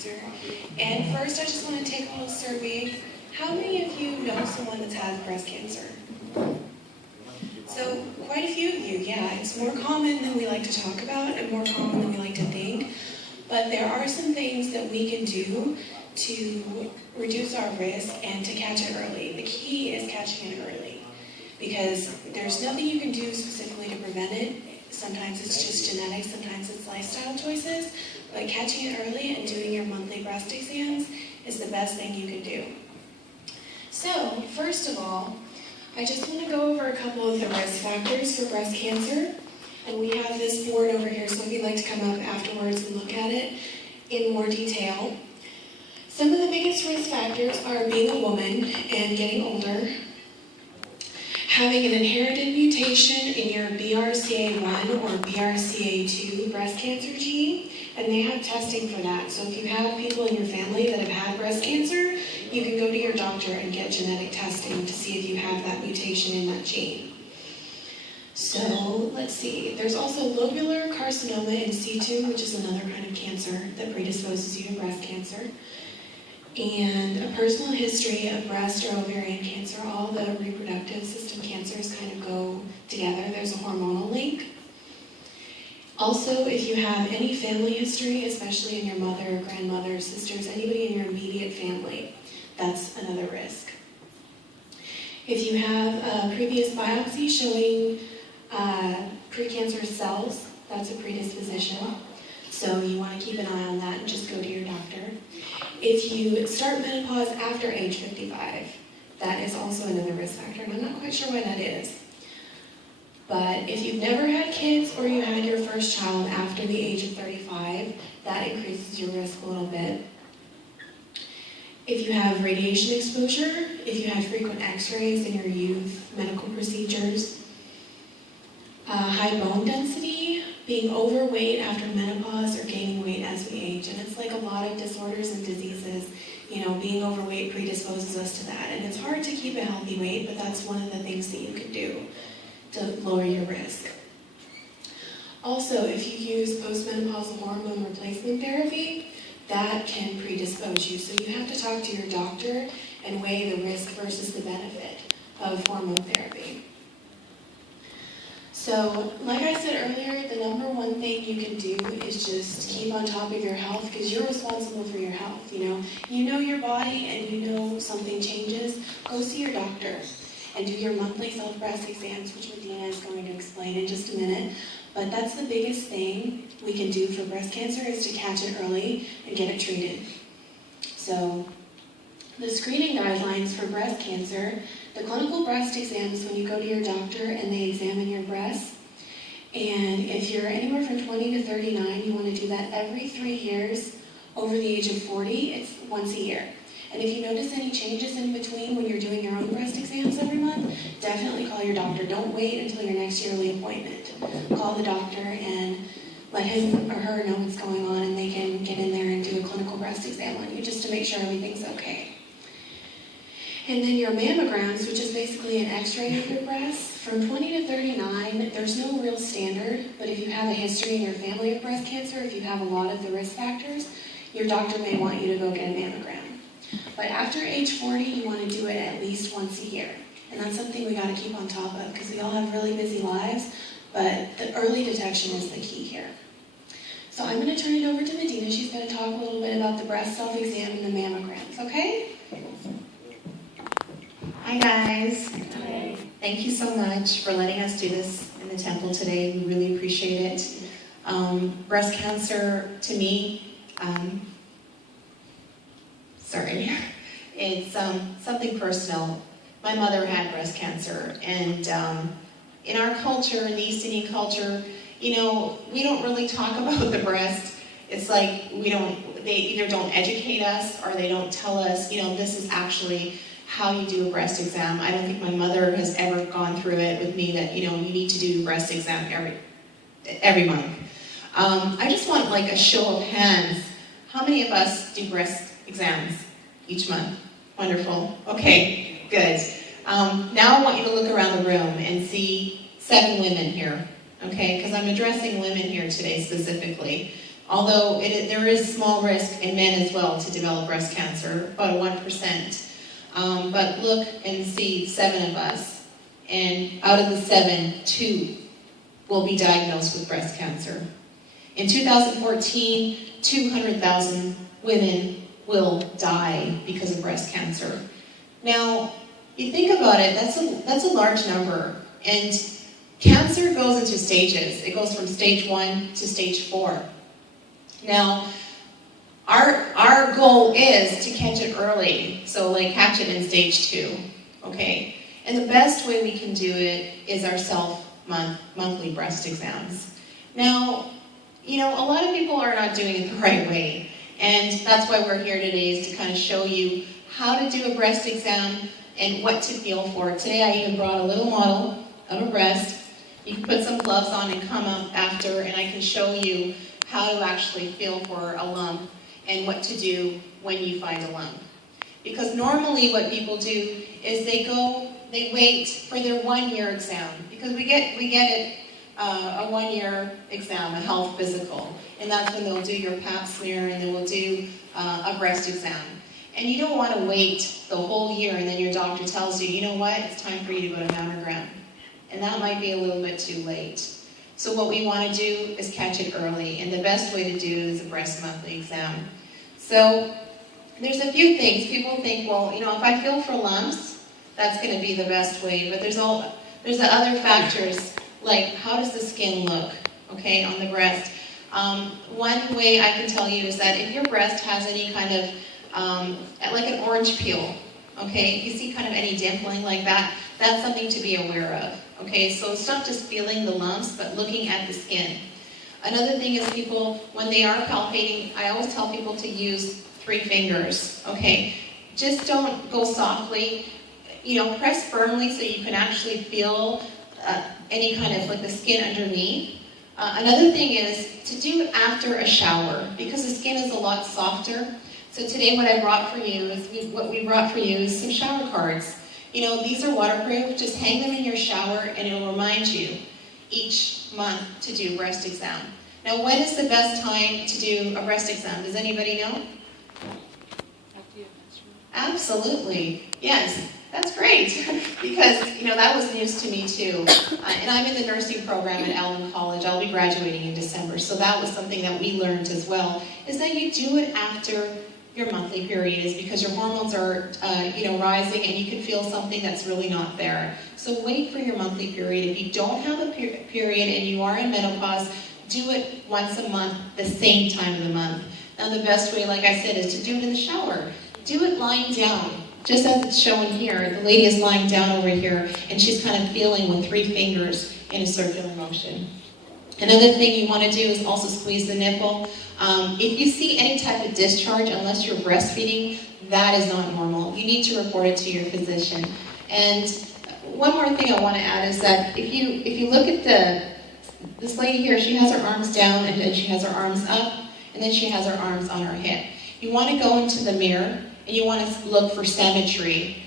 cancer. And first, I just want to take a little survey. How many of you know someone that's had breast cancer? So, quite a few of you, yeah. It's more common than we like to talk about and more common than we like to think. But there are some things that we can do to reduce our risk and to catch it early. The key is catching it early, because there's nothing you can do specifically to prevent it. Sometimes it's just genetics, sometimes it's lifestyle choices, but catching it early and doing your monthly breast exams is the best thing you can do. So, first of all, I just want to go over a couple of the risk factors for breast cancer. And we have this board over here, so if you'd like to come up afterwards and look at it in more detail. Some of the biggest risk factors are being a woman and getting older, having an inherited mutation in your BRCA1 or BRCA2 breast cancer gene, and they have testing for that. So if you have people in your family that have had breast cancer, you can go to your doctor and get genetic testing to see if you have that mutation in that gene. So, let's see, there's also lobular carcinoma in situ, which is another kind of cancer that predisposes you to breast cancer, and a personal history of breast or ovarian cancer. All the reproductive system cancers kind of go together. There's a hormonal link. Also, if you have any family history, especially in your mother, grandmother, sisters, anybody in your immediate family, that's another risk. If you have a previous biopsy showing precancerous cells, that's a predisposition. So you want to keep an eye on that and just go to your doctor. If you start menopause after age 55, that is also another risk factor, and I'm not quite sure why that is. But if you've never had kids or you had your first child after the age of 35, that increases your risk a little bit. If you have radiation exposure, if you had frequent x-rays in your youth, medical procedures, high bone density, being overweight after menopause, or gaining weight as we age. And it's like a lot of disorders and diseases, being overweight predisposes us to that. And it's hard to keep a healthy weight, but that's one of the things that you can do to lower your risk. Also, if you use postmenopausal hormone replacement therapy, that can predispose you. So you have to talk to your doctor and weigh the risk versus the benefit of hormone therapy. So, like I said earlier, the number one thing you can do is just keep on top of your health, because you're responsible for your health, You know your body and you know something changes, go see your doctor and do your monthly self-breast exams, which Medina is going to explain in just a minute. But that's the biggest thing we can do for breast cancer, is to catch it early and get it treated. So, the screening guidelines for breast cancer, the clinical breast exams when you go to your doctor and they examine your breasts. And if you're anywhere from 20 to 39, you want to do that every 3 years. Over the age of 40, it's once a year. And if you notice any changes in between when you're doing your own breast exams every month, definitely call your doctor. Don't wait until your next yearly appointment. Call the doctor and let him or her know what's going on, and they can get in there and do a clinical breast exam on you just to make sure everything's okay. And then your mammograms, which is basically an x-ray of your breasts, from 20 to 39, there's no real standard, but if you have a history in your family of breast cancer, if you have a lot of the risk factors, your doctor may want you to go get a mammogram. But after age 40, you want to do it at least once a year. And that's something we got to keep on top of, because we all have really busy lives, but the early detection is the key here. So I'm going to turn it over to Medina. She's going to talk a little bit about the breast self-exam and the mammograms, okay? Hi guys. Hi. Thank you so much for letting us do this in the temple today. We really appreciate it. Breast cancer, to me, it's something personal. My mother had breast cancer, and in our culture, in the East Indian culture, we don't really talk about the breast. It's like they either don't educate us or they don't tell us, this is actually how you do a breast exam. I don't think my mother has ever gone through it with me that, you need to do a breast exam every month. I just want like a show of hands. How many of us do breast exams each month? Wonderful. Okay, good. Now I want you to look around the room and see 7 women here, okay? Because I'm addressing women here today specifically. Although there is small risk in men as well to develop breast cancer, about 1%. But look and see 7 of us, and out of the 7, 2 will be diagnosed with breast cancer. In 2014, 200,000 women will die because of breast cancer. Now, you think about it, that's a large number. And cancer goes into stages. It goes from stage 1 to stage 4. Now, our goal is to catch it early, so like catch it in stage 2, okay? And the best way we can do it is our monthly breast exams. Now, you know, a lot of people are not doing it the right way, and that's why we're here today, is to kind of show you how to do a breast exam and what to feel for. Today I even brought a little model of a breast. You can put some gloves on and come up after, and I can show you how to actually feel for a lump and what to do when you find a lump. Because normally what people do is they wait for their 1-year exam, because we get it a 1-year exam, a health physical, and that's when they'll do your pap smear and then we'll do a breast exam. And you don't want to wait the whole year and then your doctor tells you, you know what, it's time for you to go to mammogram. And that might be a little bit too late. So what we want to do is catch it early, and the best way to do is a breast monthly exam. So there's a few things. People think, well, you know, if I feel for lumps, that's going to be the best way. But there's the other factors, like how does the skin look, okay, on the breast. One way I can tell you is that if your breast has any kind of, like an orange peel, okay, if you see kind of any dimpling like that, that's something to be aware of. Okay, so it's not just feeling the lumps, but looking at the skin. Another thing is people, when they are palpating, I always tell people to use 3 fingers, okay? Just don't go softly. You know, press firmly so you can actually feel any kind of, like the skin underneath. Another thing is to do it after a shower, because the skin is a lot softer. So today what I brought for you is some shower cards. You know, these are waterproof. Just hang them in your shower and it'll remind you each month to do a breast exam. Now, when is the best time to do a breast exam? Does anybody know? Absolutely. Yes, that's great. Because, you know, that was news to me too. And I'm in the nursing program at Allen College. I'll be graduating in December. So that was something that we learned as well, is that you do it after your monthly period, is because your hormones are, rising, and you can feel something that's really not there. So wait for your monthly period. If you don't have a period and you are in menopause, do it once a month, the same time of the month. Now the best way, like I said, is to do it in the shower. Do it lying down, just as it's shown here. The lady is lying down over here, and she's kind of feeling with 3 fingers in a circular motion. Another thing you want to do is also squeeze the nipple. If you see any type of discharge, unless you're breastfeeding, that is not normal. You need to report it to your physician. And one more thing I want to add is that if you look at this lady here, she has her arms down, and then she has her arms up, and then she has her arms on her hip. You want to go into the mirror, and you want to look for symmetry.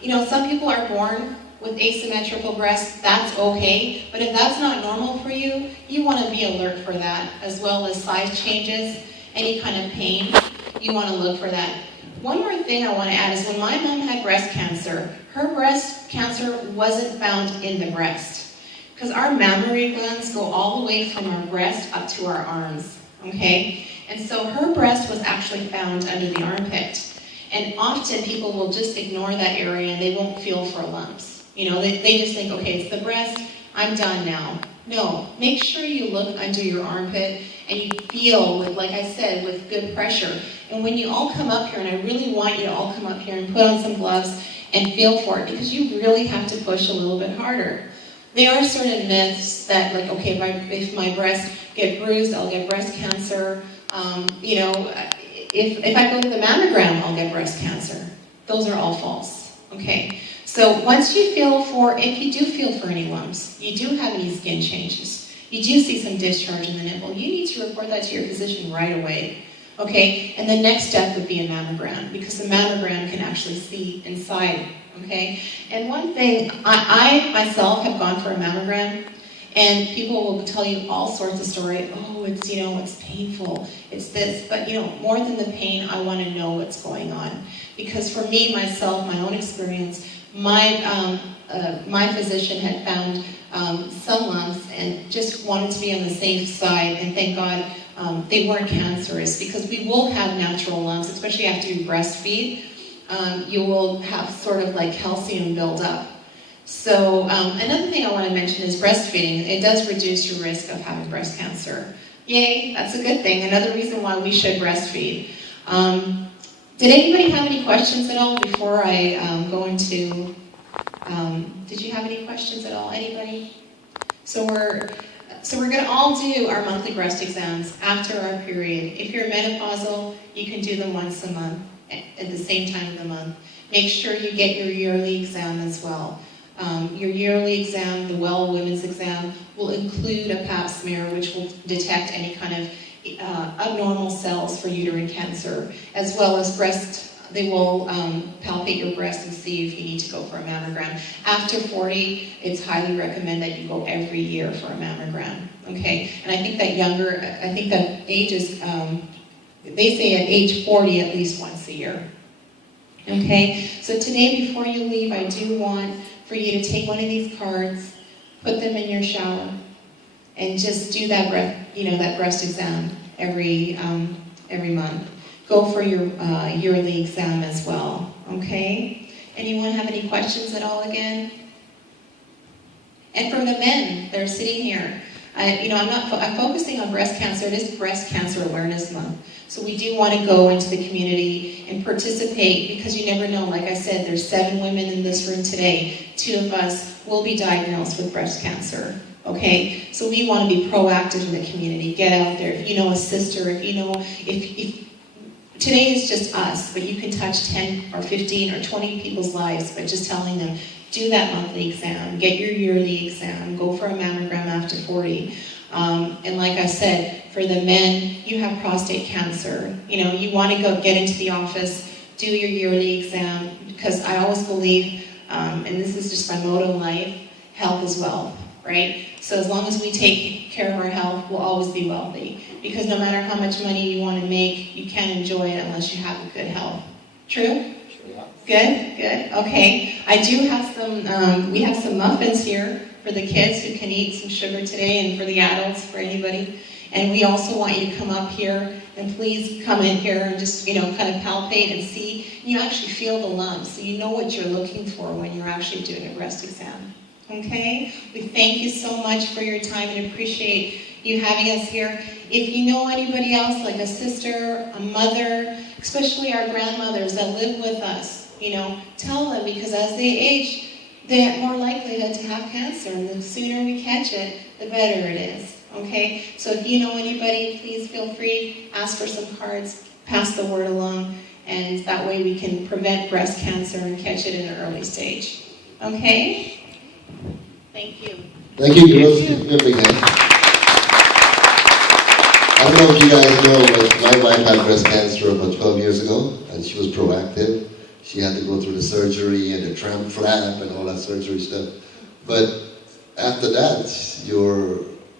Some people are born with asymmetrical breasts. That's okay, but if that's not normal for you, you want to be alert for that, as well as size changes, any kind of pain, you want to look for that. One more thing I want to add is when my mom had breast cancer, her breast cancer wasn't found in the breast, because our mammary glands go all the way from our breast up to our arms, okay? And so her breast was actually found under the armpit. And often people will just ignore that area and they won't feel for lumps. They just think, okay, it's the breast, I'm done now. No, make sure you look under your armpit and you feel, like I said, with good pressure. And when you all come up here, and I really want you to all come up here and put on some gloves and feel for it, because you really have to push a little bit harder. There are certain myths that, like, okay, if my breasts get bruised, I'll get breast cancer. If I go to the mammogram, I'll get breast cancer. Those are all false, okay? So once you if you do feel for any lumps, you do have any skin changes, you do see some discharge in the nipple, you need to report that to your physician right away, okay? And the next step would be a mammogram, because the mammogram can actually see inside, okay? And one thing, I myself have gone for a mammogram, And people will tell you all sorts of stories. Oh, it's, it's painful. It's this. But, more than the pain, I want to know what's going on. Because for me, myself, my own experience, my physician had found some lumps and just wanted to be on the safe side. And thank God they weren't cancerous, because we will have natural lumps, especially after you breastfeed. You will have sort of like calcium build up. So another thing I want to mention is breastfeeding. It does reduce your risk of having breast cancer. Yay, that's a good thing. Another reason why we should breastfeed. Did anybody have any questions at all before I go into... did you have any questions at all? Anybody? So we're going to all do our monthly breast exams after our period. If you're menopausal, you can do them once a month at the same time of the month. Make sure you get your yearly exam as well. Your yearly exam, the Well Women's exam, will include a pap smear, which will detect any kind of abnormal cells for uterine cancer, as well as they will palpate your breast and see if you need to go for a mammogram. After 40, it's highly recommended that you go every year for a mammogram, okay? And I think that age is, they say at age 40, at least once a year. Okay, so today before you leave, I do want for you to take one of these cards, put them in your shower, and just do that breast exam every month. Go for your yearly exam as well. Okay. Anyone have any questions at all again? And for the men that are sitting here, I'm focusing on breast cancer. It is Breast Cancer Awareness Month. So we do want to go into the community and participate, because you never know. Like I said, there's 7 women in this room today. 2 of us will be diagnosed with breast cancer. Okay? So we want to be proactive in the community. Get out there. If you know a sister, if today is just us, but you can touch 10 or 15 or 20 people's lives by just telling them, do that monthly exam, get your yearly exam, go for a mammogram after 40. And like I said, for the men, you have prostate cancer. You want to go get into the office, do your yearly exam, because I always believe, and this is just my motto in life, health is wealth, right? So as long as we take care of our health, we'll always be wealthy. Because no matter how much money you want to make, you can't enjoy it unless you have a good health. True? Good. Okay. I do have some, we have some muffins here for the kids who can eat some sugar today, and for the adults, for anybody. And we also want you to come up here, and please come in here and just, kind of palpate and see. You actually feel the lumps, so you know what you're looking for when you're actually doing a breast exam. Okay? We thank you so much for your time and appreciate you having us here. If you know anybody else, like a sister, a mother, especially our grandmothers that live with us, tell them, because as they age, they have more likelihood to have cancer, and the sooner we catch it, the better it is. Okay? So if you know anybody, please feel free, ask for some cards, pass the word along, and that way we can prevent breast cancer and catch it in an early stage. Okay? Thank you. Thank you, girls. Give me a big hand. I don't know if you guys know, but my wife had breast cancer about 12 years ago, and she was proactive. She had to go through the surgery and the tram flap and all that surgery stuff. But after that,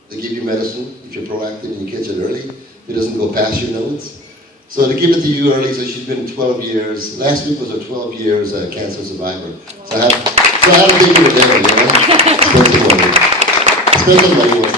they give you medicine if you're proactive and you catch it early. It doesn't go past your nose. So they give it to you early, so she's been 12 years. Last week was her 12 years cancer survivor. So I had to take her to dinner, Spend some money. Spend some money.